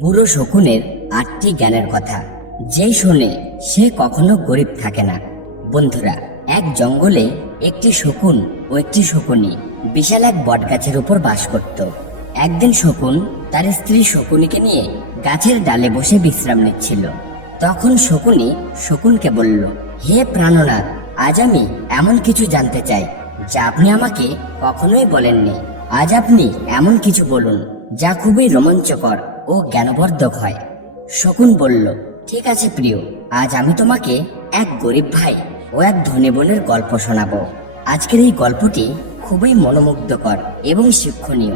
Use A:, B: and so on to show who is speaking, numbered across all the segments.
A: বুড়ো শকুনের আটটি জ্ঞানের কথা। যে শোনে সে কখনো গরিব থাকে না। বন্ধুরা, এক জঙ্গলে একটি শকুন ও একটি শকুনি বিশাল এক বটগাছের উপর বাস করত। একদিন শকুন তার স্ত্রী শকুনিকে নিয়ে গাছের ডালে বসে বিশ্রাম নিচ্ছিল। তখন শকুনি শকুনকে বলল, হে প্রাণনাথ, আজ আমি এমন কিছু জানতে চাই, যা আপনি আমাকে কখনোই বলেননি। আজ আপনি এমন কিছু বলুন। যা খুবই রোমাঞ্চকর ও জ্ঞানবর্ধক হয়। শকুন বলল, ঠিক আছে প্রিয়, আজ আমি তোমাকে এক গরিব ভাই ও এক ধনী বোনের গল্প শোনাবো। আজকের এই গল্পটি খুবই মনোমুগ্ধকর এবং শিক্ষণীয়,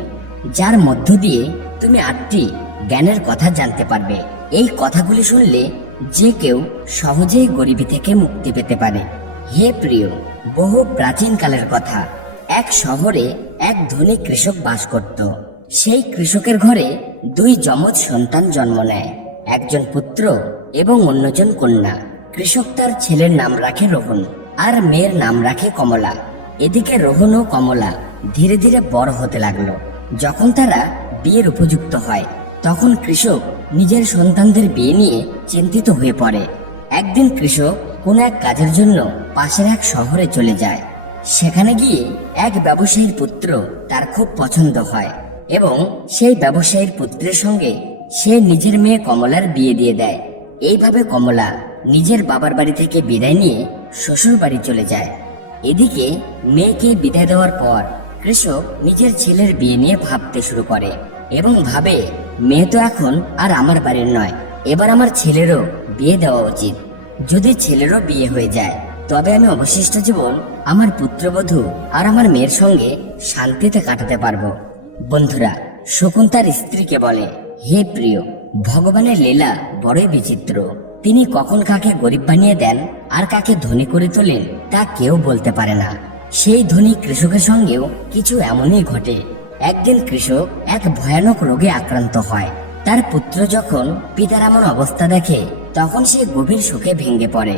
A: যার মধ্য দিয়ে তুমি আটটি জ্ঞানের কথা জানতে পারবে। এই কথাগুলি শুনলে যে কেউ সহজেই গরিবী থেকে মুক্তি পেতে পারে। হে প্রিয়, বহু প্রাচীনকালের কথা। এক শহরে এক ধনী কৃষক বাস করত। সেই কৃষকের ঘরে দুই যমজ সন্তান জন্ম নেয়। একজন পুত্র এবং অন্যজন কন্যা। কৃষক তার ছেলের নাম রাখে রোহন আর মেয়ের নাম রাখে কমলা। এদিকে রোহন ও কমলা ধীরে ধীরে বড় হতে লাগল। যখন তারা বিয়ের উপযুক্ত হয়, তখন কৃষক নিজের সন্তানদের বিয়ে নিয়ে চিন্তিত হয়ে পড়ে। একদিন কৃষক কোনো এক কাজের জন্য পাশের এক শহরে চলে যায়। সেখানে গিয়ে এক ব্যবসায়ীর পুত্র তার খুব পছন্দ হয়। এবং সেই ব্যবসায়ীর পুত্রের সঙ্গে সে নিজের মেয়ে কমলার বিয়ে দিয়ে দেয়। এইভাবে কমলা নিজের বাবার বাড়ি থেকে বিদায় নিয়ে শ্বশুর বাড়ি চলে যায়। এদিকে মেয়েকে বিদায় দেওয়ার পর কৃষক নিজের ছেলের বিয়ে নিয়ে ভাবতে শুরু করে এবং ভাবে, মেয়ে তো এখন আর আমার বাড়ির নয়, এবার আমার ছেলেরও বিয়ে দেওয়া উচিত। যদি ছেলেরও বিয়ে হয়ে যায়, তবে আমি অবশিষ্ট জীবন আমার পুত্রবধূ আর আমার মেয়ের সঙ্গে শান্তিতে কাটাতে পারব। বন্ধুরা শকুন তার স্ত্রীকে বলে, হে প্রিয়, ভগবানের লীলা বড়ই বিচিত্র। তিনি কখন কাকে গরিব বানিয়ে দেন আর কাকে ধনী করে তোলেন তা কেউ বলতে পারে না। সেই ধনী কৃষকের সঙ্গেও কিছু এমনই ঘটে। একদিন কৃষক এক ভয়ানক রোগে আক্রান্ত হয়। তার পুত্র যখন পিতার এমন অবস্থা দেখে, তখন সে গভীর শোকে ভেঙে পড়ে।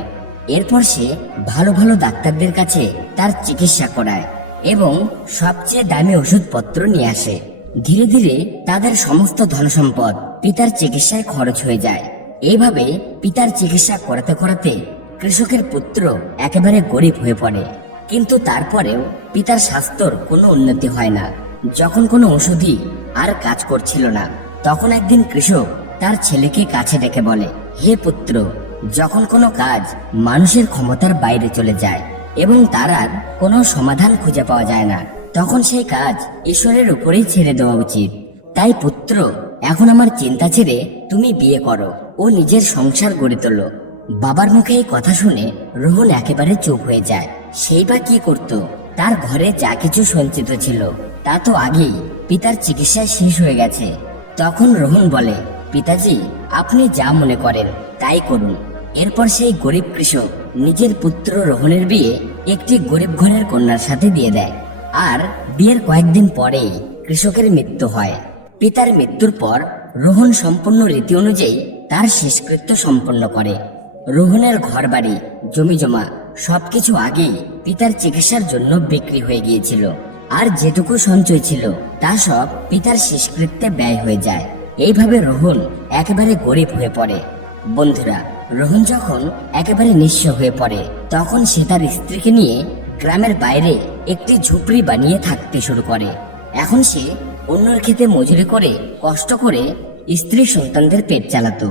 A: এরপর সে ভালো ভালো ডাক্তারদের কাছে তার চিকিৎসা করায়। এবং সবচেয়ে দামি ওষুধপত্র নিয়ে আসে। ধীরে ধীরে তাদের সমস্ত ধনসম্পদ পিতার চিকিৎসায় খরচ হয়ে যায়। এইভাবে পিতার চিকিৎসা করাতে করাতে কৃষকের পুত্র একেবারে গরিব হয়ে পড়ে। কিন্তু তারপরেও পিতার স্বাস্থ্যর কোনো উন্নতি হয় না। যখন কোনো ওষুধই আর কাজ করছিল না, তখন একদিন কৃষক তার ছেলেকে কাছে ডেকে বলে, হে পুত্র, যখন কোনো কাজ মানুষের ক্ষমতার বাইরে চলে যায় এবং তার আর কোনো সমাধান খুঁজে পাওয়া যায় না। তখন সেই কাজ ঈশ্বরের উপরেই ছেড়ে দেওয়া উচিত। তাই পুত্র, এখন আমার চিন্তা ছেড়ে তুমি বিয়ে করো ও নিজের সংসার গড়ে তোলো। বাবার মুখে এই কথা শুনে রোহন একেবারে চুপ হয়ে যায়। সেই বা কি করত? তার ঘরে যা কিছু সঞ্চিত ছিল, তা তো আগেই পিতার চিকিৎসায় শেষ হয়ে গেছে। তখন রোহন বলে, পিতাজি, আপনি যা মনে করেন, তাই করুন। এরপর সেই গরিব কৃষক নিজের পুত্র রোহনের বিয়ে একটি গরিব ঘরের কন্যার সাথে দিয়ে দেয়। আর বিয়ের কয়েকদিন পরেই কৃষকের মৃত্যু হয়। পিতার মৃত্যুর পর রোহন সম্পূর্ণ রীতি অনুযায়ী তার শেষকৃত্য সম্পন্ন করে। রোহনের ঘর বাড়ি জমি জমা সবকিছু আগেই পিতার চিকিৎসার জন্য বিক্রি হয়ে গিয়েছিল। আর যেটুকু সঞ্চয় ছিল, তা সব পিতার শেষকৃত্যে ব্যয় হয়ে যায়। এইভাবে রোহন একেবারে গরিব হয়ে পড়ে। বন্ধুরা রোহন যখন একেবারে নিঃস্ব হয়ে পড়ে, তখন সে তার স্ত্রীকে নিয়ে গ্রামের বাইরে একটি ঝুপড়ি বানিয়ে থাকতে শুরু করে। এখন সে অন্যর খেতে মজুরি করে, কষ্ট করে স্ত্রী সন্তানদের পেট চালাতো।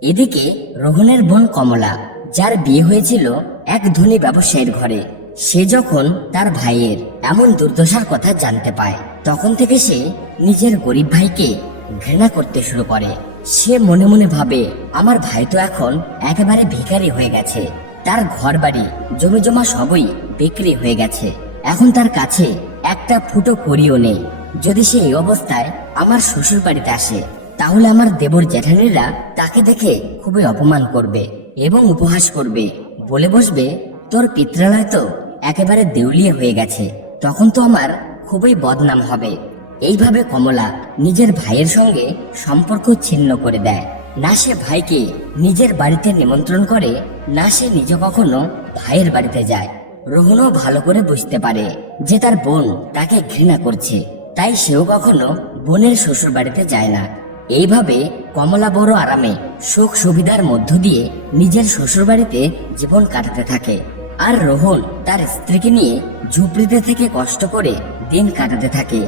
A: এদিকে রোহনের বোন কমলা, যার বিয়ে হয়েছিল এক ধনী ব্যবসায়ীর ঘরে, সে যখন তার ভাইয়ের এমন দুর্দশার কথা জানতে পায়, তখন থেকে সে নিজের গরিব ভাইকে ঘৃণা করতে শুরু করে। সে মনে মনে ভাবে, আমার ভাই তো এখন একেবারে ভিখারি হয়ে গেছে। তার ঘর বাড়ি জমি জমা সবই বিক্রি হয়ে গেছে। এখন তার কাছে একটা ফুটো করিও নেই। যদি সে এই অবস্থায় আমার শ্বশুর বাড়িতে আসে, তাহলে আমার দেবর জ্যাঠানিরা তাকে দেখে খুবই অপমান করবে এবং উপহাস করবে। বলে বসবে, তোর পিত্রালয় তো একেবারে দেউলিয়ে হয়ে গেছে। তখন তো আমার খুবই বদনাম হবে। এইভাবে কমলা নিজের ভাইয়ের সঙ্গে সম্পর্ক ছিন্ন করে দেয়। না সে ভাইকে নিজের বাড়িতে নিমন্ত্রণ করে, না সে নিজে কখনো ভাইয়ের বাড়িতে যায়। রোহনও ভালো করে বুঝতে পারে যে তার বোন তাকে ঘৃণা করছে, তাই সেও কখনো বোনের শ্বশুর বাড়িতে যায় না। এইভাবে কমলা বড় আরামে সুখ সুবিধার মধ্য দিয়ে নিজের শ্বশুর বাড়িতে জীবন কাটাতে থাকে। আর রোহন তার স্ত্রীকে নিয়ে ঝুপড়িতে থেকে কষ্ট করে দিন কাটাতে থাকে।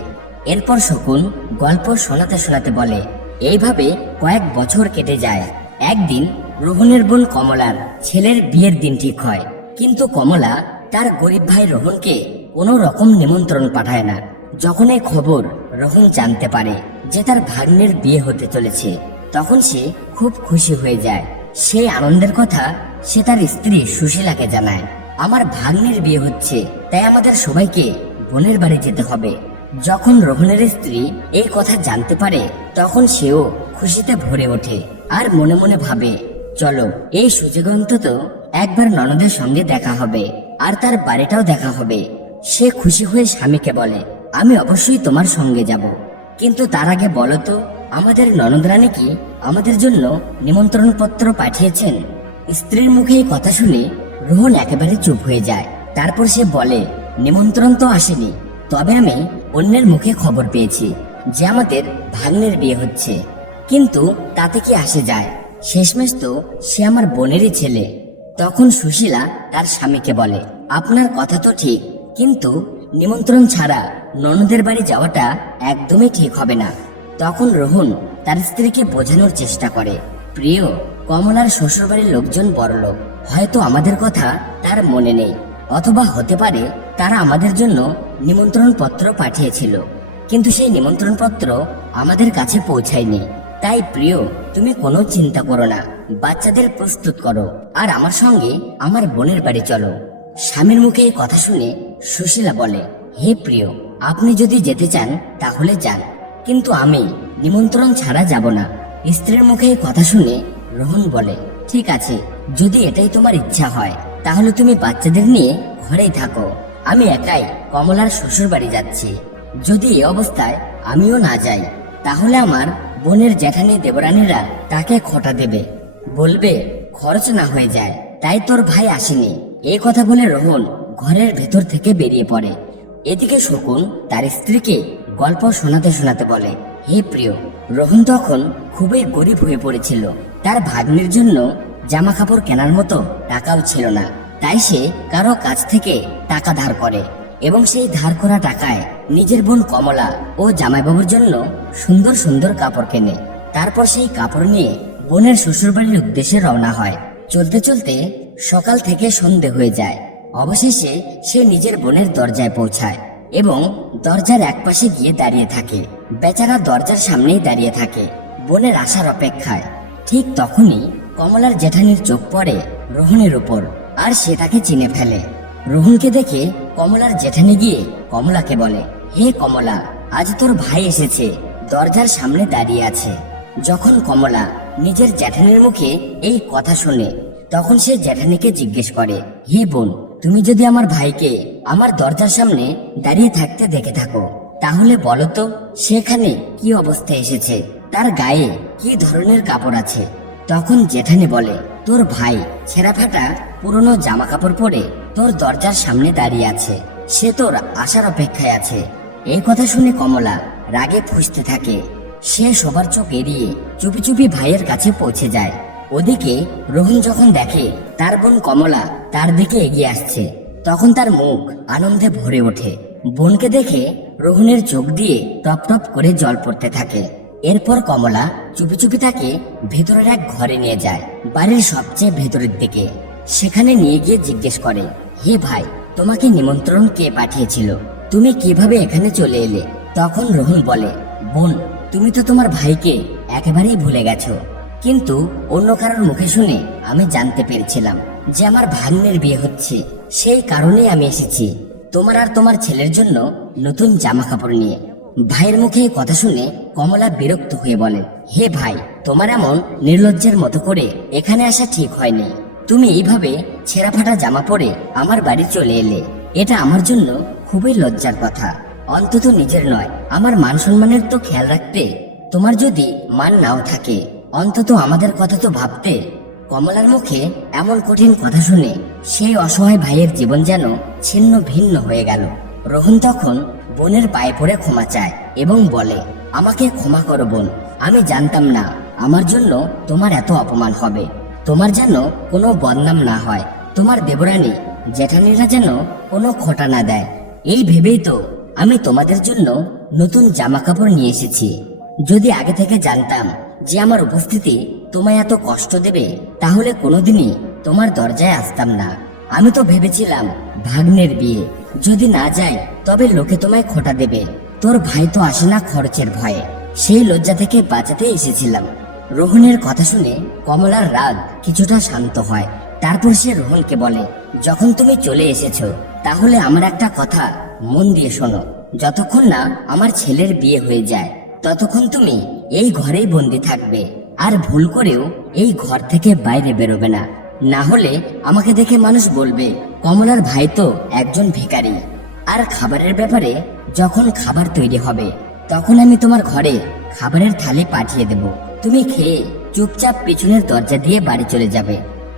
A: এরপর শকুন গল্প শোনাতে শোনাতে বলে, এইভাবে কয়েক বছর কেটে যায়। একদিন রোহনের বোন কমলার ছেলের বিয়ের দিন ঠিক হয়। কিন্তু কমলা তার গরিব ভাই রোহনকে কোনো রকম নিমন্ত্রণ পাঠায় না। যখন এই খবর রোহন জানতে পারে যে তার ভাগ্নের বিয়ে হতে চলেছে, তখন সে খুব খুশি হয়ে যায়। সেই আনন্দের কথা সে তার স্ত্রী সুশীলাকে জানায়, আমার ভাগ্নের বিয়ে হচ্ছে, তাই আমাদের সবাইকে বোনের বাড়ি যেতে হবে। যখন রোহনের স্ত্রী এই কথা জানতে পারে, তখন সেও খুশিতে ভরে ওঠে আর মনে মনে ভাবে, চলো, এই সুযোগ অন্তত একবার ননদের সঙ্গে দেখা হবে আর তার বাড়িটাও দেখা হবে। সে খুশি হয়ে স্বামীকে বলে, আমি অবশ্যই তোমার সঙ্গে যাব। কিন্তু তার আগে বলো তো, আমাদের ননদ রানী কি আমাদের জন্য নিমন্ত্রণ পত্র পাঠিয়েছেন? স্ত্রীর মুখে এই কথা শুনে রোহন একেবারে চুপ হয়ে যায়। তারপর সে বলে, নিমন্ত্রণ তো আসেনি। তবে আমি অন্যের মুখে খবর পেয়েছি যে আমাদের ভাগ্নের বিয়ে হচ্ছে। কিন্তু তাতে কি আসে যায়? শেষমেশ তো সে আমার বোনেরই ছেলে। তখন সুশীলা তার স্বামীকে বলে, আপনার কথা তো ঠিক, কিন্তু নিমন্ত্রণ ছাড়া ননদের বাড়ি যাওয়াটা একদমই ঠিক হবে না। তখন রোহন তার স্ত্রীকে বোঝানোর চেষ্টা করে, প্রিয়, কমলার শ্বশুরবাড়ির লোকজন বড়লোক হয়তো আমাদের কথা তার মনে নেই, অথবা হতে পারে তারা আমাদের জন্য নিমন্ত্রণ পত্র পাঠিয়েছিল। কিন্তু সেই নিমন্ত্রণ পত্র আমাদের কাছে পৌঁছায়নি। তাই প্রিয়, তুমি কোনো চিন্তা করো না। বাচ্চাদের প্রস্তুত করো। আর আমার সঙ্গে আমার বোনের বাড়ি চলো। স্বামীর মুখে এই কথা শুনে সুশীলা বলে, হে প্রিয়, আপনি যদি যেতে চান, তাহলে যান। কিন্তু আমি নিমন্ত্রণ ছাড়া যাব না। স্ত্রীর মুখে এই কথা শুনে রোহন বলে, ঠিক আছে, যদি এটাই তোমার ইচ্ছা হয়, তাহলে তুমি বাচ্চাদের নিয়ে ঘরেই থাকো। আমি একাই কমলার শ্বশুর বাড়ি যাচ্ছি। যদি এ অবস্থায় আমিও না যাই, তাহলে আমার বোনের জ্যাঠানি দেবরানীরা তাকে খোটা দেবে। বলবে, খরচ না হয়ে যায়, তাই তোর ভাই আসেনি। এই কথা বলে রোহন ঘরের ভেতর থেকে বেরিয়ে পড়ে। এদিকে শকুন তার স্ত্রীকে গল্প শোনাতে শোনাতে বলে, হে প্রিয়, রোহন তখন খুবই গরিব হয়ে পড়েছিল। তার ভাগ্নির জন্য জামা কাপড় কেনার মতো টাকাও ছিল না। তাই সে কারও কাছ থেকে টাকা ধার করে এবং সেই ধার করা টাকায় নিজের বোন কমলা ও জামাইবাবুর জন্য সুন্দর সুন্দর কাপড় কেনে। তারপর সেই কাপড় নিয়ে বোনের শ্বশুরবাড়ির উদ্দেশ্যে রওনা হয়। চলতে চলতে সকাল থেকে সন্ধে হয়ে যায়। অবশেষে সে নিজের বোনের দরজায় পৌঁছায় এবং দরজার একপাশে গিয়ে দাঁড়িয়ে থাকে। বেচারা দরজার সামনেই দাঁড়িয়ে থাকে বোনের আসার অপেক্ষায়। ঠিক তখনই কমলার জেঠানির চোখ পড়ে রোহনের উপর। আর সে তাকে চিনে ফেলে। রোহনকে দেখে কমলার জেঠানি গিয়ে কমলাকে বলে, হে কমলা, আজ তোর ভাই এসেছে, দরজার সামনে দাঁড়িয়ে আছে। যখন কমলা নিজের জ্যাঠানির মুখে এই কথা শুনে, তখন সে জ্যাঠানিকে জিজ্ঞেস করে, হে বোন, তুমি যদি আমার ভাইকে আমার দরজার সামনে দাঁড়িয়ে থাকতে দেখে থাকো, তাহলে বলো তো, সেখানে কি অবস্থায় এসেছে? তার গায়ে কি ধরনের কাপড় আছে? তখন জেঠানি বলে, তোর ভাই ছেঁড়া ফাটা পুরনো জামা কাপড় পরে তোর দরজার সামনে দাঁড়িয়ে আছে। সে তোর আসার অপেক্ষায় আছে। এই কথা শুনে কমলা রাগে ফুসতে থাকে। সে সবার চোখ এড়িয়ে চুপি চুপি ভাইয়ের কাছে পৌঁছে যায়। ওদিকে রোহন যখন দেখে, তার বোন কমলা তার দিকে এগিয়ে আসছে। তখন তার মুখ আনন্দে ভরে ওঠে। বোনকে দেখে রোহনের চোখ দিয়ে টপ টপ করে জল পড়তে থাকে। এরপর কমলা চুপি চুপি তাকে ভেতরের এক ঘরে নিয়ে যায়, বাড়ির সবচেয়ে ভেতরের দিকে। সেখানে নিয়ে গিয়ে জিজ্ঞেস করে, হে ভাই, তোমাকে নিমন্ত্রণ কে পাঠিয়েছিল? তুমি কীভাবে এখানে চলে এলে? তখন রোহন বলে, বোন, তুমি তো তোমার ভাইকে একেবারেই ভুলে গেছো। কিন্তু অন্য কারোর মুখে শুনে আমি জানতে পেরেছিলাম যে আমার ভাগ্নের বিয়ে হচ্ছে। সেই কারণেই আমি এসেছি। তোমার আর তোমার ছেলের জন্য নতুন জামা কাপড় নিয়ে। ভাইয়ের মুখে কথা শুনে কমলা বিরক্ত হয়ে বলে, হে ভাই, তোমার এমন নির্লজ্জের মতো করে এখানে আসা ঠিক হয়নি। তুমি এইভাবে ছেঁড়া ফাটা জামা পরে আমার বাড়ি চলে এলে। এটা আমার জন্য খুবই লজ্জার কথা। অন্তত নিজের নয়, আমার মান সম্মানের তো খেয়াল রাখতে তোমার যদি মান নাও থাকে। অন্তত আমাদের কথা তো ভাবতে কমলার মুখে এমন কঠিন কথা শুনে সেই অসহায় ভাইয়ের জীবন যেন ছিন্ন ভিন্ন হয়ে গেল। রোহন তখন বোনের পায়ে পড়ে ক্ষমা চায় এবং বলে, আমাকে ক্ষমা করো বোন, আমি জানতাম না। আমার জন্য তোমার এত অপমান হবে। তোমার যেন কোনো বদনাম না হয়। তোমার দেবরানী জেঠানিরা যেন কোনো খোটা না দেয়। এই ভেবেই তো আমি তোমাদের জন্য নতুন জামা কাপড় নিয়ে এসেছি। যদি আগে থেকে জানতাম যে আমার উপস্থিতি তোমায় এত কষ্ট দেবে, তাহলে কোনোদিনই তোমার দরজায় আসতাম না। আমি তো ভেবেছিলাম ভাগ্নের বিয়ে। যদি না যায়, তবে লোকে তোমায় খোটা দেবে। তোর ভাই তো আসে না খরচের ভয়ে। সেই লজ্জা থেকে বাঁচাতে এসেছিলাম। রোহনের কথা শুনে কমলার রাগ কিছুটা শান্ত হয়। তারপর সে রোহনকে বলে, যখন তুমি চলে এসেছ, তাহলে আমার একটা কথা মন দিয়ে শোনো। যতক্ষণ না আমার ছেলের বিয়ে হয়ে যায়, ততক্ষণ তুমি এই ঘরেই বন্দি থাকবে। আর ভুল করেও এই ঘর থেকে বাইরে বেরোবে না। না হলে আমাকে দেখে মানুষ বলবে, কমলার ভাই তো একজন ভিখারি। আর খাবারের ব্যাপারে যখন খাবার তৈরি হবে, তখন আমি তোমার ঘরে খাবারের থালি পাঠিয়ে দেব। তুমি খেয়ে চুপচাপ পিছনের দরজা দিয়ে বাড়ি চলে যাবে।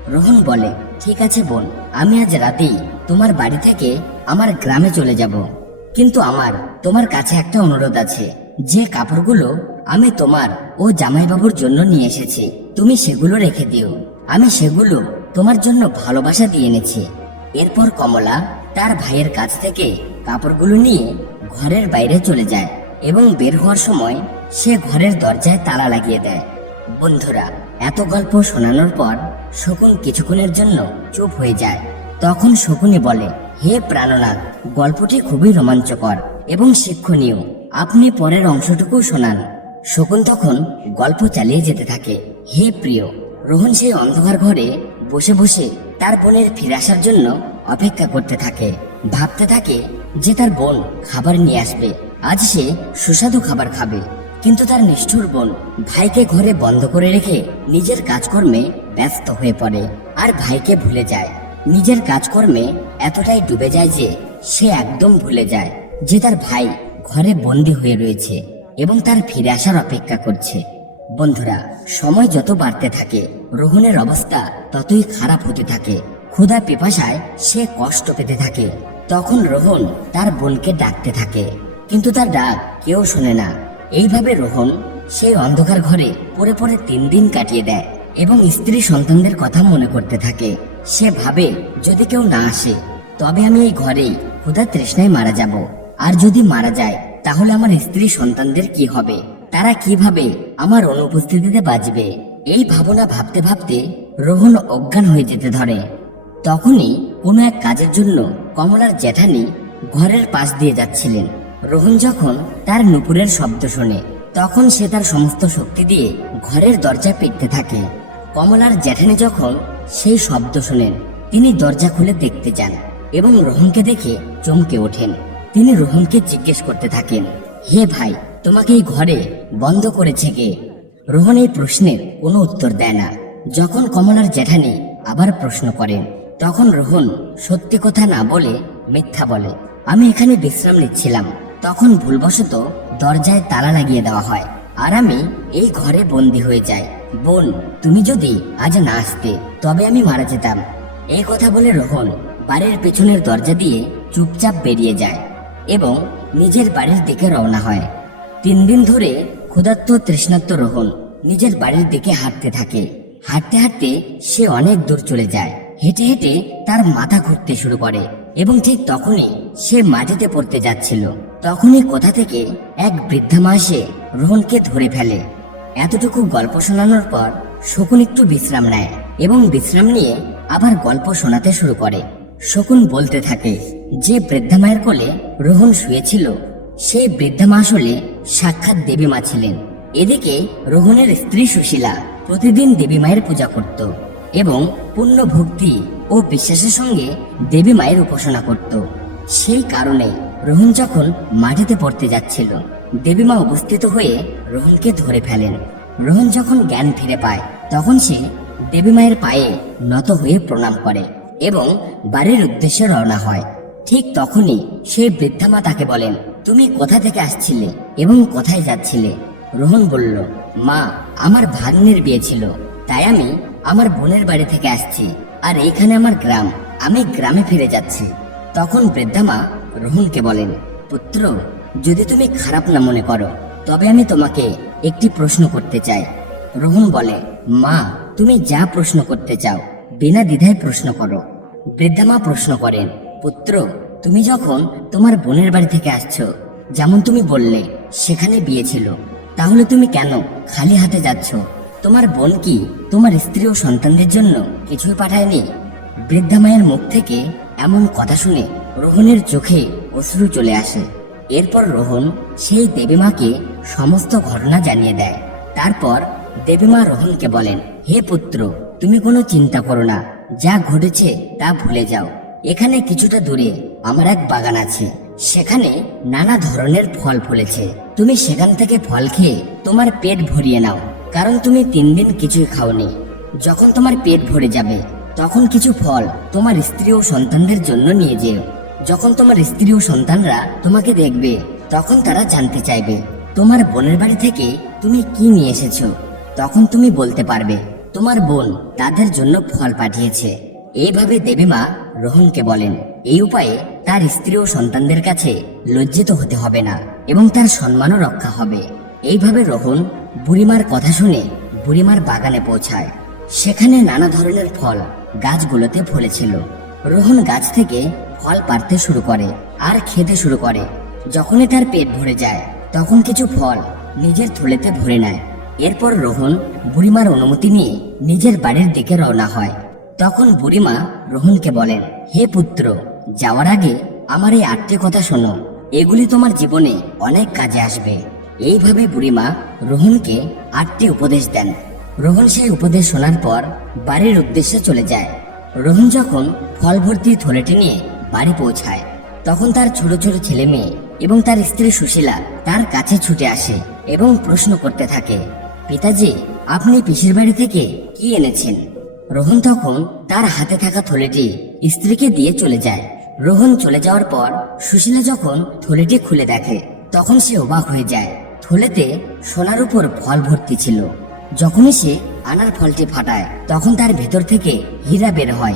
A: রোহন বলে, ঠিক আছে বোন, আমি আজ রাতেই তোমার বাড়ি থেকে আমার গ্রামে চলে যাব। কিন্তু আমার, তোমার কাছে একটা অনুরোধ আছে। যে কাপড়গুলো আমি তোমার ও জামাইবাবুর জন্য নিয়ে এসেছি, তুমি সেগুলো রেখে দিও। আমি সেগুলো তোমার জন্য ভালোবাসা দিয়ে এনেছি। এরপর কমলা তার ভাইয়ের কাছ থেকে কাপড়গুলো নিয়ে ঘরের বাইরে চলে যায় এবং বের হওয়ার সময় সে ঘরের দরজায় তালা লাগিয়ে দেয়। বন্ধুরা, এত গল্প শোনানোর পর শকুন কিছুক্ষণের জন্য চুপ হয়ে যায়। তখন শকুনি বলে, হে প্রাণনাথ, গল্পটি খুবই রোমাঞ্চকর এবং শিক্ষণীয়। আপনি পরের অংশটুকু শোনান। শকুন তখন গল্প চালিয়ে যেতে থাকে। হে প্রিয়, রোহন সেই অন্ধকার ঘরে বসে বসে তার বোনের ফিরে আসার জন্য অপেক্ষা করতে থাকে। ভাবতে থাকে যে তার বোন খাবার নিয়ে আসবে। আজ সে সুস্বাদু খাবার খাবে। কিন্তু তার নিষ্ঠুর বোন ভাইকে ঘরে বন্ধ করে রেখে নিজের কাজকর্মে ব্যস্ত হয়ে পড়ে আর ভাইকে ভুলে যায়। নিজের কাজকর্মে এতটাই ডুবে যায় যে সে একদম ভুলে যায় যে তার ভাই ঘরে বন্দি হয়ে রয়েছে এবং তার ফিরে আসার অপেক্ষা করছে। বন্ধুরা, সময় যত বাড়তে থাকে, রোহনের অবস্থা ততই খারাপ হতে থাকে। ক্ষুধা পিপাসায় সে কষ্ট পেতে থাকে। তখন রোহন তার বোনকে ডাকতে থাকে। কিন্তু তার ডাক কেউ শোনে না। এইভাবে রোহন সেই অন্ধকার ঘরে পরে পরে তিন দিন কাটিয়ে দেয় এবং স্ত্রী সন্তানদের কথা মনে করতে থাকে। সে ভাবে, যদি কেউ না আসে, তবে আমি এই ঘরেই ক্ষুধা তৃষ্ণায় মারা যাব। আর যদি মারা যায়, তাহলে আমার স্ত্রী সন্তানদের কি হবে? তারা কীভাবে আমার অনুপস্থিতিতে বাঁচবে? এই ভাবনা ভাবতে ভাবতে রোহন অজ্ঞান হয়ে যেতে ধরে। তখনই কোনো এক কাজের জন্য কমলার জ্যাঠানি ঘরের পাশ দিয়ে যাচ্ছিলেন। রোহন যখন তার নুপুরের শব্দ শোনে, তখন সে তার সমস্ত শক্তি দিয়ে ঘরের দরজা পিটতে থাকে। কমলার জ্যাঠানি যখন সেই শব্দ শোনেন, তিনি দরজা খুলে দেখতে যান এবং রোহনকে দেখে চমকে ওঠেন। তিনি রোহনকে জিজ্ঞেস করতে থাকেন, হে ভাই, তোমাকে এই ঘরে বন্ধ করেছে কে? রোহন এই প্রশ্নের কোনো উত্তর দেয় না। যখন কমলার জ্যাঠানি আবার প্রশ্ন করেন, তখন রোহন সত্যি কথা না বলে মিথ্যা বলে, আমি এখানে বিশ্রাম নিচ্ছিলাম। তখন ভুলবশত দরজায় তালা লাগিয়ে দেওয়া হয়। আর আমি এই ঘরে বন্দি হয়ে যাই। বোন, তুমি যদি আজ না আসতে, তবে আমি মারা যেতাম। এই কথা বলে রোহন বাড়ির পেছনের দরজা দিয়ে চুপচাপ বেরিয়ে যায় এবং নিজের বাড়ির দিকে রওনা হয়। তিন দিন ধরে ক্ষুধার্ত তৃষ্ণার্ত রোহন নিজের বাড়ির দিকে হাঁটতে থাকে। হাঁটতে হাঁটতে সে অনেক দূর চলে যায়। হেঁটে হেঁটে তার মাথা ঘুরতে শুরু করে এবং ঠিক তখনই সে মাটিতে পড়তে যাচ্ছিল। তখনই কোথা থেকে এক বৃদ্ধা মা এসে রোহনকে ধরে ফেলে। এতটুকু গল্প শোনানোর পর শকুন একটু বিশ্রাম নেয় এবং বিশ্রাম নিয়ে আবার গল্প শোনাতে শুরু করে। শকুন বলতে থাকে, যে বৃদ্ধা মায়ের কোলে রোহন শুয়েছিল, সেই বৃদ্ধা মা আসলে সাক্ষাৎ দেবী মা ছিলেন। এদিকে রোহনের স্ত্রী সুশীলা প্রতিদিন দেবী মায়ের পূজা করত এবং পূর্ণ ভক্তি ও বিশ্বাসের সঙ্গে দেবী মায়ের উপাসনা করত। সেই কারণে রোহন যখন মাটিতে পড়তে যাচ্ছিল, দেবীমা উপস্থিত হয়ে রোহনকে ধরে ফেলেন। রোহন যখন জ্ঞান ফিরে পায়, তখন সে দেবী মায়ের পায়ে নত হয়ে প্রণাম করে এবং বাড়ির উদ্দেশ্যে রওনা হয়। ঠিক তখনই সেই বৃদ্ধা মা তাকে বলেন, তুমি কোথা থেকে আসছিলে এবং কোথায় যাচ্ছিলে? রোহন বলল, মা, আমার ভাগ্নের বিয়ে ছিল, তাই আমি আমার বোনের বাড়ি থেকে আসছি, আর এইখানে আমার গ্রাম, আমি গ্রামে ফিরে যাচ্ছি। তখন বৃদ্ধা মা রোহনকে বলেন, পুত্র, যদি তুমি খারাপ না মনে করো, তবে আমি তোমাকে একটি প্রশ্ন করতে চাই। রোহন বলে, মা, তুমি যা প্রশ্ন করতে চাও, বিনা দ্বিধায় প্রশ্ন করো। বৃদ্ধা মা প্রশ্ন করেন, পুত্র, তুমি যখন তোমার বোনের বাড়ি থেকে আসছো, যেমন তুমি বললে, সেখানে বিয়ে ছিল, তাহলে তুমি কেন খালি হাতে যাচ্ছ? তোমার বোন কি তোমার স্ত্রী ও সন্তানদের জন্য কিছুই পাঠায়নি? বৃদ্ধা মায়ের মুখ থেকে এমন কথা শুনে রোহনের চোখে অশ্রু চলে আসে। এরপর রোহন সেই দেবীমাকে সমস্ত ঘটনা জানিয়ে দেয়। তারপর দেবীমা রোহনকে বলেন, হে পুত্র, তুমি কোনো চিন্তা করো না। যা ঘটেছে তা ভুলে যাও। এখানে কিছুটা দূরে আমার এক বাগান আছে। সেখানে নানা ধরনের ফল ফলেছে। তুমি সেখান থেকে ফল খেয়ে তোমার পেট ভরিয়ে নাও। কারণ তুমি তিন দিন কিছুই খাওনি। যখন তোমার পেট ভরে যাবে, তখন কিছু ফল তোমার স্ত্রী ও সন্তানদের জন্য নিয়ে যেও। যখন তোমার স্ত্রী ও সন্তানরা তোমাকে দেখবে, তখন তারা জানতে চাইবে, তোমার বোনের বাড়ি থেকে তুমি কি নিয়ে এসেছ? তখন তুমি বলতে পারবে, তোমার বোন তাদের জন্য ফল পাঠিয়েছে। এইভাবে দেবীমা রোহনকে বলেন। এই উপায়ে তার স্ত্রী ও সন্তানদের কাছে লজ্জিত হতে হবে না এবং তার সম্মানও রক্ষা হবে। এইভাবে রোহন বুড়িমার কথা শুনে বুড়িমার বাগানে পৌঁছায়। সেখানে নানা ধরনের ফল গাছগুলোতে ফলেছিল। রোহন গাছ থেকে ফল পাড়তে শুরু করে আর খেতে শুরু করে। যখনই তার পেট ভরে যায়, তখন কিছু ফল নিজের থলেতে ভরে নেয়। এরপর রোহন বুড়িমার অনুমতি নিয়ে নিজের বাড়ির দিকে রওনা হয়। তখন বুড়িমা রোহনকে বলেন, হে পুত্র, যাওয়ার আগে আমার এই আটটি কথা শোনো। এগুলি তোমার জীবনে অনেক কাজে আসবে। এইভাবে বুড়িমা রোহনকে আটটি উপদেশ দেন। রোহন সেই উপদেশ শোনার পর বাড়ির উদ্দেশ্যে চলে যায়। রোহন যখন ফল ভর্তি থলেটি নিয়ে বাড়ি পৌঁছায়। তখন তার ছোট ছোট ছেলে মেয়ে এবং তার স্ত্রী সুশীলা তার কাছে ছুটে আসে এবং প্রশ্ন করতে থাকে, পিতাজি, আপনি পিসির বাড়ি থেকে কি এনেছেন? রোহন তখন তার হাতে থাকা থলেটি স্ত্রীকে দিয়ে চলে যায়। রোহন চলে যাওয়ার পর সুশীলা যখন থলেটি খুলে দেখে, তখন সে অবাক হয়ে যায়। থলেতে সোনার উপর ফল ভর্তি ছিল। যখনই সে আনার ফলটি ফাটায়, তখন তার ভেতর থেকে হীরা বের হয়।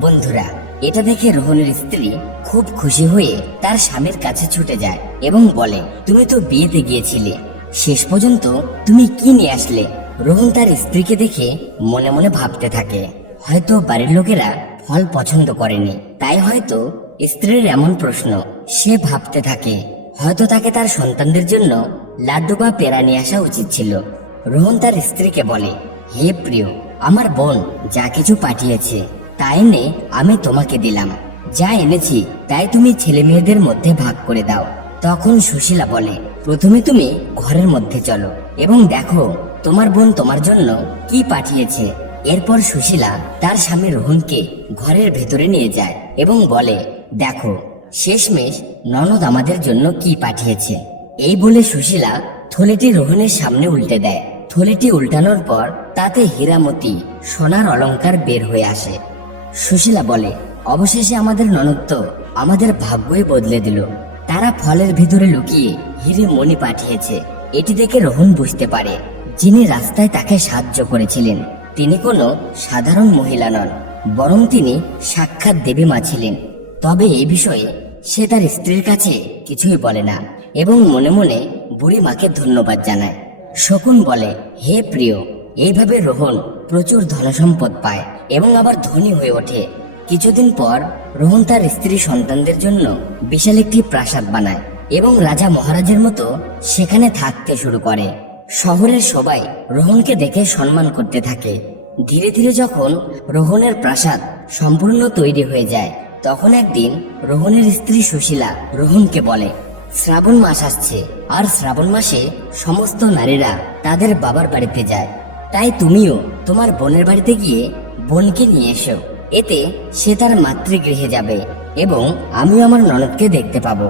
A: বন্ধুরা এটা দেখে রোহনের স্ত্রী খুব খুশি হয়ে তার স্বামীর কাছে ছুটে যায় এবং বলে, তুমি তো বিয়েতে গিয়েছিলে। শেষ পর্যন্ত তুমি কি নিয়ে আসলে? রোহন তার স্ত্রীকে দেখে মনে মনে ভাবতে থাকে। হয়তো বাড়ির লোকেরা ফল পছন্দ করেনি। তাই হয়তো স্ত্রীর এমন প্রশ্ন সে ভাবতে থাকে। হয়তো তাকে তার সন্তানদের জন্য লাড্ডু বা পেড়া নিয়ে আসা উচিত ছিল। রোহন তার স্ত্রীকে বলে, হে প্রিয়, আমার বোন যা কিছু পাঠিয়েছে তা এনে আমি তোমাকে দিলাম। যা এনেছি, তাই তুমি ছেলে মেয়েদের মধ্যে ভাগ করে দাও। তখন সুশীলা বলে, প্রথমে তুমি ঘরের মধ্যে চলো এবং দেখো, তোমার বোন তোমার জন্য কি পাঠিয়েছে। এরপর সুশীলা তার স্বামী রোহনকে ঘরের ভেতরে নিয়ে যায় এবং বলে, দেখো, শেষমেশ ননদ আমাদের জন্য কি পাঠিয়েছে? এই বলে সুশীলা থলেটি রোহনের সামনে উল্টে দেয়। থলেটি উল্টানোর পর তাতে হীরামতি, সোনার অলংকার বের হয়ে আসে। সুশীলা বলে, অবশেষে আমাদের ননত্ব আমাদের ভাগ্যই বদলে দিল। তারা ফলের ভিতরে লুকিয়ে হিরে মণি পাঠিয়েছে। এটি দেখে রোহন বুঝতে পারে যিনি রাস্তায় তাকে সাহায্য করেছিলেন। তিনি কোনো সাধারণ মহিলা নন, বরং তিনি সাক্ষাৎ দেবী মা ছিলেন। তবে এই বিষয়ে সে তার স্ত্রীর কাছে কিছুই বলে না এবং মনে মনে বুড়ি মাকে ধন্যবাদ জানায়। শকুন বলে, হে প্রিয় এইভাবে রোহন প্রচুর ধনসম্পদ পায় এবং আবার ধনী হয়ে ওঠে। কিছুদিন পর রোহন তার স্ত্রী সন্তানদের জন্য বিশাল একটি প্রাসাদ বানায় এবং রাজা মহারাজের মতো সেখানে থাকতে শুরু করে। শহরের সবাই রোহনকে দেখে সম্মান করতে থাকে। ধীরে ধীরে যখন রোহনের প্রাসাদ সম্পূর্ণ তৈরি হয়ে যায়, তখন একদিন রোহনের স্ত্রী সুশীলা রোহনকে বলে, শ্রাবণ মাস আসছে, আর শ্রাবণ মাসে সমস্ত নারীরা তাদের বাবার বাড়িতে যায়। তাই তুমিও তোমার বোনের বাড়িতে গিয়ে বোনকে নিয়ে এসো। এতে সে তার মাতৃগৃহে যাবে এবং আমিও আমার ননদকে দেখতে পাবো।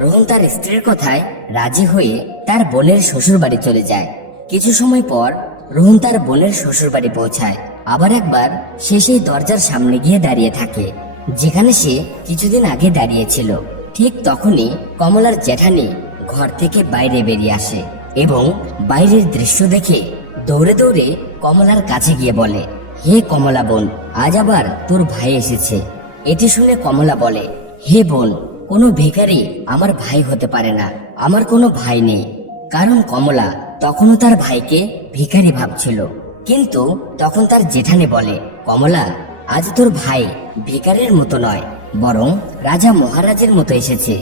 A: রোহন তার স্ত্রীর কথায় রাজি হয়ে তার বোনের শ্বশুর বাড়ি চলে যায়। কিছু সময় পর রোহন তার বোনের শ্বশুর বাড়ি পৌঁছায়। আবার একবার সে সেই দরজার সামনে গিয়ে দাঁড়িয়ে থাকে, যেখানে সে কিছুদিন আগে দাঁড়িয়েছিল। ঠিক তখনই কমলার জেঠানি ঘর থেকে বাইরে বেরিয়ে আসে এবং বাইরের দৃশ্য দেখে দৌড়ে দৌড়ে কমলার কাছে গিয়ে বলে, হে কমলা বোন, আজ আবার তোর ভাই এসেছে। এটি শুনে কমলা বলে, হে বোন, কোনো ভিখারি আমার ভাই হতে পারে না, আমার কোনো ভাই নেই। কারণ কমলা তখনও তার ভাইকে ভিখারি ভাবছিল। কিন্তু তখন তার জেঠানি বলে, কমলা, আজ তোর ভাই ভিখারির মতো নয়, বরং রাজা মহারাজের মতো এসেছে।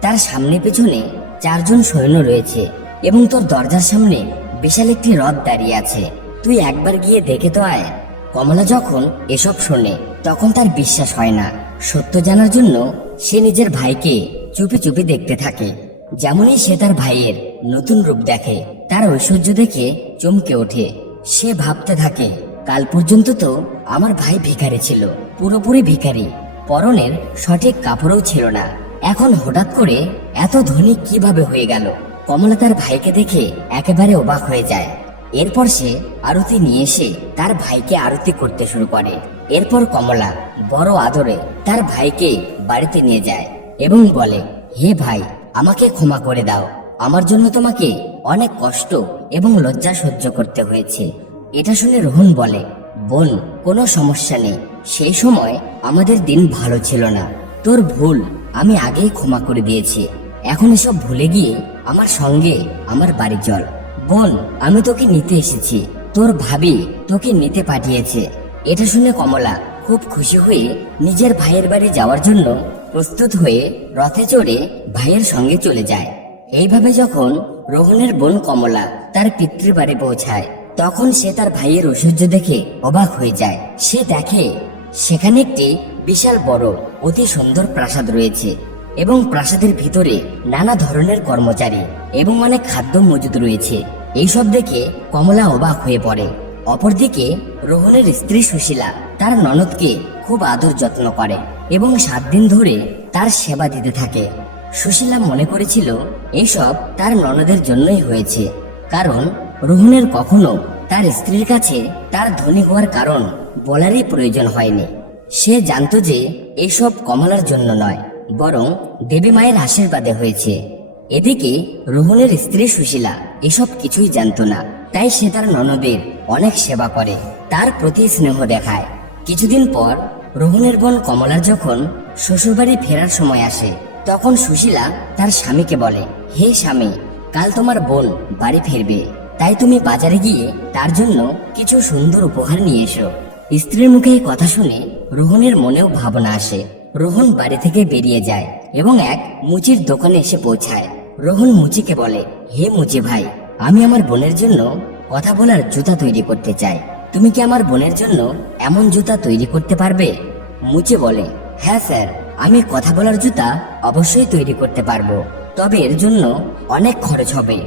A: তার সামনে পেছনে চারজন সৈন্য রয়েছে এবং তোর দরজার সামনে বিশাল একটি রথ দাঁড়িয়ে আছে। তুই একবার গিয়ে দেখে তো আয়। কমলা যখন এসব শোনে, তখন তার বিশ্বাস হয় না। সত্য জানার জন্য সে নিজের ভাইকে চুপি চুপি দেখতে থাকে। যেমনই সে তার ভাইয়ের নতুন রূপ দেখে, তার ঐশ্বর্য দেখে চমকে ওঠে। সে ভাবতে থাকে, কাল পর্যন্ত তো আমার ভাই ভিখারি ছিল, পুরোপুরি ভিখারি। পরনের সঠিক কাপড়ও ছিল না। এখন হঠাৎ করে এত ধনী কীভাবে হয়ে গেল? কমলা তার ভাইকে দেখে একেবারে অবাক হয়ে যায়। এরপর সে আরতি নিয়ে এসে তার ভাইকে আরতি করতে শুরু করে। এরপর কমলা বড় আদরে তার ভাইকে বাড়িতে নিয়ে যায় এবং বলে, হে ভাই, আমাকে ক্ষমা করে দাও। আমার জন্য তোমাকে অনেক কষ্ট এবং লজ্জা সহ্য করতে হয়েছে। এটা শুনে রোহন বলে, বোন, কোনো সমস্যা নেই। সেই সময় আমাদের দিন ভালো ছিল না। তোর ভুল আমি আগেই ক্ষমা করে দিয়েছি। এখন এসব ভুলে গিয়ে আমার সঙ্গে আমার বাড়ি চল বোন, আমি তোকে নিতে এসেছি। তোর ভাবি তোকে নিতে পাঠিয়েছে। এটা শুনে কমলা খুব খুশি হয়ে নিজের ভাইয়ের বাড়ি যাওয়ার জন্য প্রস্তুত হয়ে রথে চড়ে ভাইয়ের সঙ্গে চলে যায়। এইভাবে যখন রোহনের বোন কমলা তার পিতৃবাড়ি পৌঁছায়, তখন সে তার ভাইয়ের ঐশ্বর্য দেখে অবাক হয়ে যায়। সে দেখে সেখানে একটি বিশাল বড়, অতি সুন্দর প্রাসাদ রয়েছে। এবং প্রাসাদের ভিতরে নানা ধরনের কর্মচারী এবং অনেক খাদ্য মজুদ রয়েছে। এইসব দেখে কমলা অবাক হয়ে পড়ে। অপরদিকে রোহনের স্ত্রী সুশীলা তার ননদকে খুব আদর যত্ন করে এবং সাত দিন ধরে তার সেবা দিতে থাকে। সুশীলা মনে করেছিল এইসব তার ননদের জন্যই হয়েছে, কারণ রোহনের কখনো তার স্ত্রীর কাছে তার ধনী হওয়ার কারণ বলারই প্রয়োজন হয়নি। সে জানতো যে এসব কমলার জন্য নয়। বরং দেবী মায়ের আশীর্বাদে হয়েছে। এদিকে রোহনের স্ত্রী সুশীলা এসব কিছুই জানতো না। তাই সে তার ননদের অনেক সেবা করে, তার প্রতি স্নেহ দেখায়। কিছুদিন পর রোহনের বোন কমলার যখন শ্বশুরবাড়ি ফেরার সময় আসে, তখন সুশীলা তার স্বামীকে বলে, হে স্বামী, কাল তোমার বোন বাড়ি ফিরবে। তাই তুমি বাজারে গিয়ে তার জন্য কিছু সুন্দর উপহার নিয়ে এসো। স্ত্রীর মুখে এই কথা শুনে রোহনের মনেও ভাবনা আসে। রোহন বাড়ি থেকে বেরিয়ে যায় এবং এক মুচির দোকানে এসে পৌঁছায়। রোহন মুচিকে বলে, হে মুচি ভাই, আমি আমার বোনের জন্য কথা বলার জুতা তৈরি করতে চাই। তুমি কি আমার বোনের জন্য এমন জুতা তৈরি করতে পারবে? মুচি বলে হ্যাঁ স্যার, আমি কথা বলার জুতা অবশ্যই তৈরি করতে পারব, তবে এর জন্য অনেক খরচ হবে।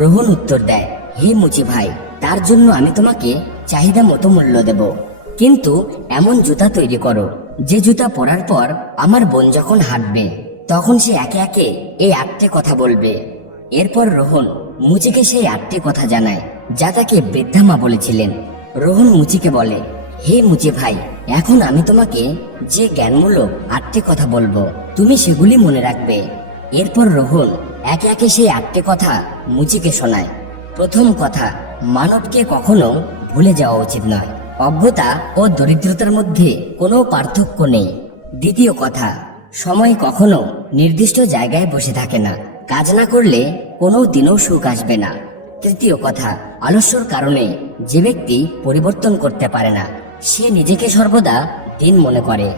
A: রোহন উত্তর দেয়, হে মুচি ভাই, তার জন্য আমি তোমাকে চাহিদা মতো মূল্য দেব, কিন্তু এমন জুতা তৈরি করো যে জুতা পরার পর আমার বোন যখন হাঁটবে, তখন সে একে একে এই আটটে কথা বলবে। এরপর রোহন মুচিকে সেই আটটে কথা জানায়, যা তাকে বৃদ্ধা মা বলেছিলেন। রোহন মুচিকে বলে, হে মুচি ভাই, এখন আমি তোমাকে যে জ্ঞানমূলক আটটে কথা বলব, তুমি সেগুলি মনে রাখবে। এরপর রোহন একে একে সেই আটটে কথা মুচিকে শোনায়। প্রথম কথা, মানবকে কখনো ভুলে যাওয়া উচিত নয়। অজ্ঞতা ও দরিদ্রতার মধ্যে কোনো পার্থক্য নেই। দ্বিতীয় কথা, সময় কখনো নির্দিষ্ট জায়গায় বসে থাকে না। কাজ না করলে কোনো দিনও সুখ আসবে না। তৃতীয় কথা, আলস্যর কারণে যে ব্যক্তি পরিবর্তন করতে পারে না, সে নিজেকে সর্বদা দিন মনে করে।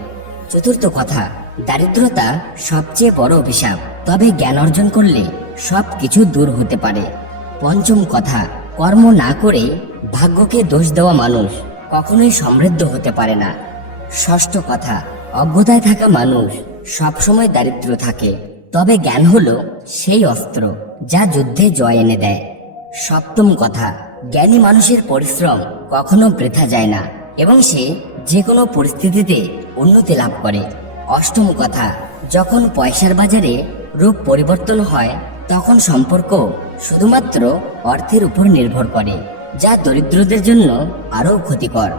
A: চতুর্থ কথা, দারিদ্রতা সবচেয়ে বড় অভিশাপ। তবে জ্ঞান অর্জন করলে সব কিছু দূর হতে পারে। পঞ্চম কথা, কর্ম না করে ভাগ্যকে দোষ দেওয়া মানুষ। কখনোই সমৃদ্ধ হতে পারে না। ষষ্ঠ কথা, অজ্ঞতায় থাকা মানুষ সবসময় দারিদ্র থাকে। তবে জ্ঞান হলো সেই অস্ত্র যা যুদ্ধে জয় এনে দেয়। সপ্তম কথা, জ্ঞানী মানুষের পরিশ্রম কখনো বৃথা যায় না এবং সে যে কোনো পরিস্থিতিতে উন্নতি লাভ করে। অষ্টম কথা, যখন পয়সার বাজারে রূপ পরিবর্তন হয়, তখন সম্পর্ক শুধুমাত্র অর্থের উপর নির্ভর করে। যা দরিদ্রদের জন্য আরও ক্ষতিকর।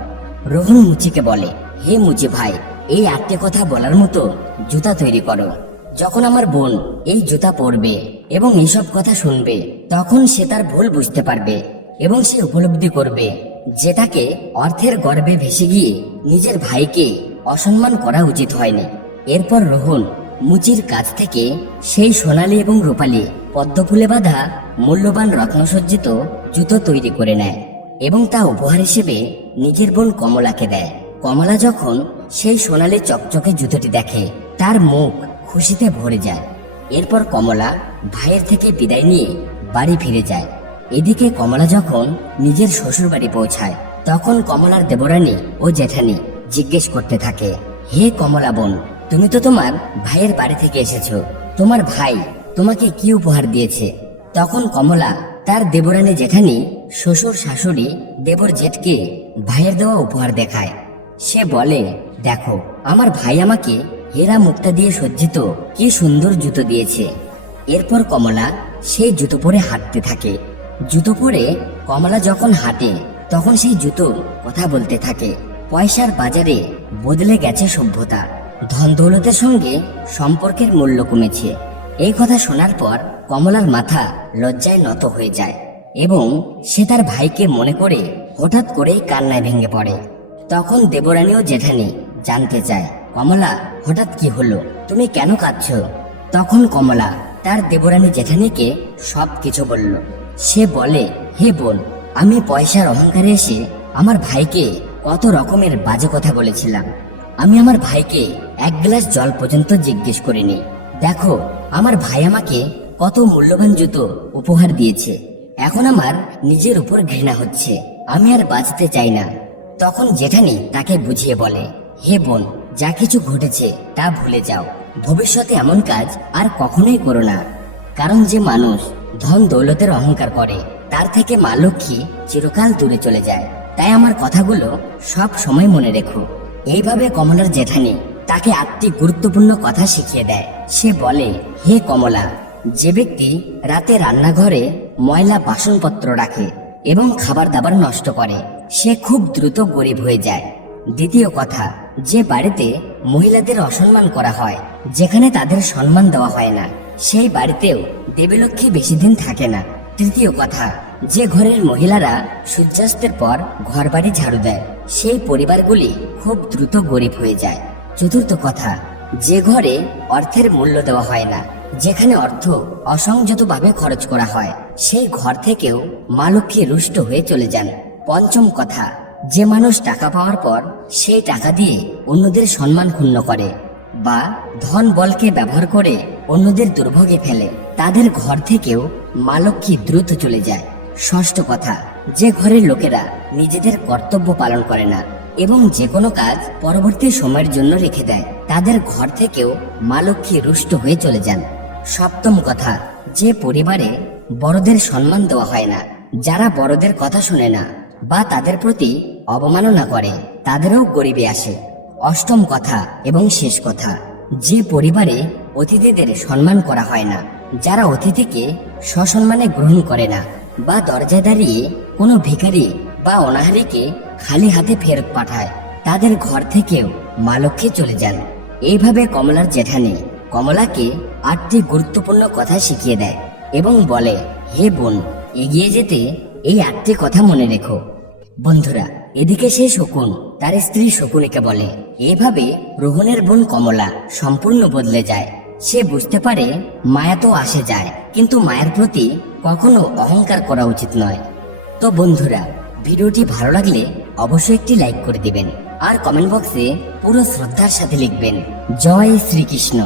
A: রোহন মুচিকে বলে, হে মুচি ভাই, এই আটটি কথা বলার মতো জুতা তৈরি করো। যখন আমার বোন এই জুতা পরবে এবং এইসব কথা শুনবে, তখন সে তার ভুল বুঝতে পারবে এবং সে উপলব্ধি করবে যে তাকে অর্থের গর্বে ভেসে গিয়ে নিজের ভাইকে অসম্মান করা উচিত হয়নি। এরপর রোহন মুচির কাছ থেকে সেই সোনালি এবং রূপালী পদ্মফুলে বাঁধা মূল্যবান রত্নসজ্জিত জুতো তৈরি করে নেয় এবং তা উপহার হিসেবে নিজের বোন কমলাকে দেয়। কমলা যখন সেই সোনালি চকচকে জুতোটি দেখে, তার মুখ খুশিতে ভরে যায়। এরপর কমলা ভাইয়ের থেকে বিদায় নিয়ে বাড়ি ফিরে যায়। এদিকে কমলা যখন নিজের শ্বশুর বাড়ি পৌঁছায়, তখন কমলার দেবরানী ও জেঠানি জিজ্ঞেস করতে থাকে, হে কমলা বোন, তুমি তো তোমার ভাইয়ের বাড়ি থেকে এসেছ। তোমার ভাই তোমাকে কি উপহার দিয়েছে? তখন কমলা তার দেবরানী জেঠানি শ্বশুর শাশুড়ি দেবর জেঠকে ভাইয়ের দেওয়া উপহার দেখায়, সে বলে, দেখো, আমার ভাই আমাকে হেরা মুক্তা দিয়ে সজ্জিত কি সুন্দর জুতো দিয়েছে। এরপর কমলা সেই জুতো পরে হাঁটতে থাকে। জুতো পরে কমলা যখন হাঁটে, তখন সেই জুতো কথা বলতে থাকে। পয়সার বাজারে বদলে গেছে সভ্যতা। ধন দৌলতের সঙ্গে সম্পর্কের মূল্য কমেছে। এই কথা শোনার পর কমলার মাথা লজ্জায় নত হয়ে যায় এবং সে তার ভাইকে মনে করে হঠাৎ করেই কান্নায় ভেঙে পড়ে। তখন দেবরানী ও জেঠানি জানতে চায়, কমলা, হঠাৎ কি হলো? তুমি কেন কাঁদছ? তখন কমলা তার দেবরানী জেঠানিকে সব কিছু বলল। সে বলে, হে বোন, আমি পয়সার অহংকারে এসে আমার ভাইকে কত রকমের বাজে কথা বলেছিলাম। আমি আমার ভাইকে এক গ্লাস জল পর্যন্ত জিজ্ঞেস করিনি। দেখো, আমার ভাই আমাকে কত মূল্যবান জুতো উপহার দিয়েছে। এখন আমার নিজের উপর ঘৃণা হচ্ছে। আমি আর বাঁচতে চাই না। তখন জেঠানি তাকে বুঝিয়ে বলে, হে বোন, যা কিছু ঘটেছে, তা ভুলে যাও। ভবিষ্যতে এমন কাজ আর কখনোই করো না। কারণ যে মানুষ ধন দৌলতের অহংকার করে, তার থেকে মা লক্ষ্মী চিরকাল দূরে চলে যায়। তাই আমার কথাগুলো সব সময় মনে রেখো। এইভাবে কমলার জেঠানি তাকে আটটি গুরুত্বপূর্ণ কথা শিখিয়ে দেয়। সে বলে, হে কমলা যে ব্যক্তি রাতে রান্নাঘরে ময়লা বাসনপত্র রাখে এবং খাবার দাবার নষ্ট করে, সে খুব দ্রুত গরিব হয়ে যায়। দ্বিতীয় কথা, যে বাড়িতে মহিলাদের অসম্মান করা হয়, যেখানে তাদের সম্মান দেওয়া হয় না, সেই বাড়িতেও দেবীলক্ষ্মী বেশি দিন থাকে না। তৃতীয় কথা, যে ঘরের মহিলারা সূর্যাস্তের পর ঘর বাড়ি ঝাড়ু দেয়, সেই পরিবারগুলি খুব দ্রুত গরিব হয়ে যায়। চতুর্থ কথা, যে ঘরে অর্থের মূল্য দেওয়া হয় না যেখানে অর্থ অসংযতভাবে খরচ করা হয়। সেই ঘর থেকেও মা রুষ্ট হয়ে চলে যান। পঞ্চম কথা, যে মানুষ টাকা পাওয়ার পর সেই টাকা দিয়ে অন্যদের সম্মান ক্ষুণ্ণ করে বা ধন বলকে ব্যবহার করে অন্যদের দুর্ভোগে ফেলে, তাদের ঘর থেকেও মা দ্রুত চলে যায়। ষষ্ঠ কথা, যে ঘরের লোকেরা নিজেদের কর্তব্য পালন করে না এবং যে কোনো কাজ পরবর্তী সময়ের জন্য রেখে দেয়, তাদের ঘর থেকেও মা লক্ষ্মী রুষ্ট হয়ে চলে যান। সপ্তম কথা, যে পরিবারে বড়দের সম্মান দেওয়া হয় না, যারা বড়দের কথা শুনে না বা তাদের প্রতি অবমাননা করে, তাদেরও গরিবে আসে। অষ্টম কথা এবং শেষ কথা, যে পরিবারে অতিথিদের সম্মান করা হয় না, যারা অতিথিকে সসম্মানে গ্রহণ করে না বা দরজায় দাঁড়িয়ে কোনো ভিখারি বা অনাহারীকে খালি হাতে ফেরত পাঠায়, তাদের ঘর থেকেও মা লক্ষ্মী চলে যান। এইভাবে কমলার জেঠানি কমলাকে আটটি গুরুত্বপূর্ণ কথা শিখিয়ে দেয় এবং বলে, হে বোন, এগিয়ে যেতে এই আটটি কথা মনে রেখো। বন্ধুরা, এদিকে সে শকুন, তার স্ত্রী শকুনিকে বলে, এভাবে রোহনের বোন কমলা সম্পূর্ণ বদলে যায়। সে বুঝতে পারে মায়া তো আসে যায়, কিন্তু মায়ের প্রতি কখনো অহংকার করা উচিত নয়। তো বন্ধুরা, ভিডিওটি ভালো লাগলে অবশ্যই একটি লাইক করে দিবেন। আর কমেন্ট বক্সে পুরো শ্রদ্ধার সাথে লিখবেন, জয় শ্রীকৃষ্ণ।